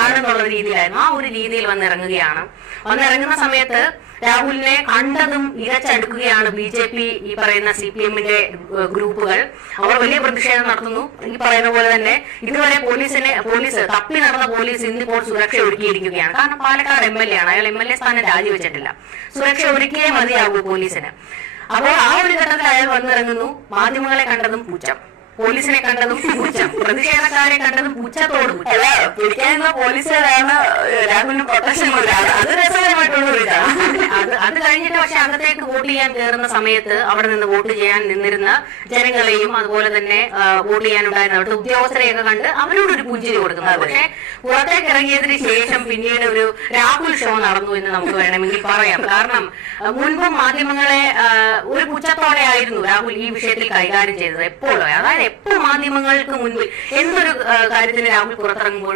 ആണെന്നുള്ള രീതിയിലായിരുന്നു. ആ ഒരു രീതിയിൽ വന്നിറങ്ങുകയാണ്. വന്നിറങ്ങുന്ന സമയത്ത് രാഹുലിനെ കണ്ടതും ഇരച്ചടുക്കുകയാണ് BJP, ഈ പറയുന്ന CPM-ന്റെ ഗ്രൂപ്പുകൾ. അവർ വലിയ പ്രതിഷേധം നടത്തുന്നു. ഈ പറയുന്ന പോലെ തന്നെ ഇതുവരെ പോലീസ് തപ്പി നടന്ന പോലീസ് ഇന്നിപ്പോൾ സുരക്ഷ ഒരുക്കിയിരിക്കുകയാണ്. കാരണം പാലക്കാട് MLA ആണ്, അയാൾ MLA സ്ഥാനം രാജിവെച്ചിട്ടില്ല. സുരക്ഷ ഒരുക്കിയേ മതിയാകൂ പോലീസിന്. അപ്പോൾ ആ ഒരു ഘട്ടത്തിൽ അയാൾ വന്നിറങ്ങുന്നു. മാധ്യമങ്ങളെ കണ്ടതും പുച്ഛം, പോലീസിനെ കണ്ടതും പുച്ഛം, പ്രതിഷേധക്കാരെ കണ്ടതും പുച്ഛത്തോട് പിടിക്കാനുള്ള പോലീസുകാരാണ് രാഹുലിന് പ്രൊട്ടക്ഷൻ. അത് രസകരമായിട്ടുള്ള ഒരു ഇതാണ്. അത് കഴിഞ്ഞിട്ട് പക്ഷെ അകത്തേക്ക് വോട്ട് ചെയ്യാൻ കയറുന്ന സമയത്ത് അവിടെ നിന്ന് വോട്ട് ചെയ്യാൻ നിന്നിരുന്ന ജനങ്ങളെയും അതുപോലെ തന്നെ വോട്ട് ചെയ്യാനുണ്ടായിരുന്ന അവിടുത്തെ ഉദ്യോഗസ്ഥരെയൊക്കെ കണ്ട് അവരോടൊരു പുഞ്ചിരി കൊടുക്കുന്നത്. പക്ഷെ പുറത്തേക്ക് ഇറങ്ങിയതിന് ശേഷം പിന്നീട് ഒരു രാഹുൽ ഷോ നടന്നു എന്ന് നമുക്ക് വേണമെങ്കിൽ പറയാം. കാരണം മുൻപും മാധ്യമങ്ങളെ ഒരു പുച്ഛത്തോടെ ആയിരുന്നു രാഹുൽ ഈ വിഷയത്തിൽ കൈകാര്യം ചെയ്തത്. എപ്പോഴും, അതായത് എപ്പോൾ മാധ്യമങ്ങൾക്ക് മുൻപിൽ എന്തൊരു കാര്യത്തിന് രാഹുൽ പുറത്തിറങ്ങുമ്പോഴും